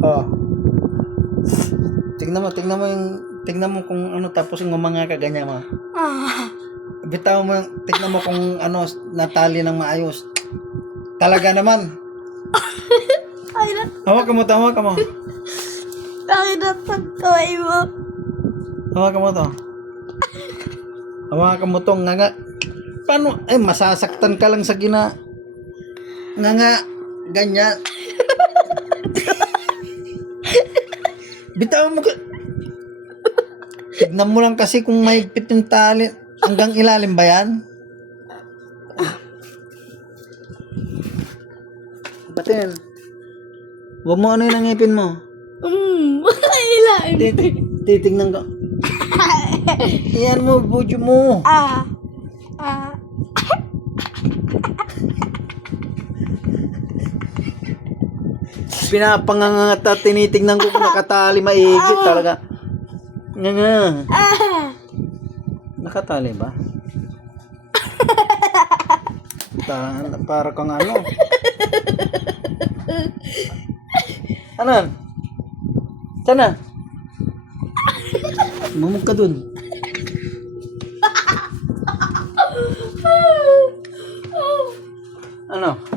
Oh. Tignan mo kung ano, tapos yung mga kaganyan mo. Bitaw mo, tignan mo kung ano, natali ng maayos. Talaga naman. Ay na, Hawakan mo. ay natagkaway mo. Hawakan mo to. Hawakan mo to, nga. Paano? Ay, masasaktan ka lang sa gina. Nga. Ganyan. Bitaw mo ka. Tignan mo lang kasi kung may yung tali. Hanggang ilalim ba yan? Batin. Huwag mo ano yung nangipin mo. Ilan. Titignan ka. Iyan mo, budyo mo. Pinapangangata, tinitignan ko kung nakatali maigit talaga. Nga. Nakatali ba? Para kang ano. Anan? Sana? Mamug ka dun. Ano?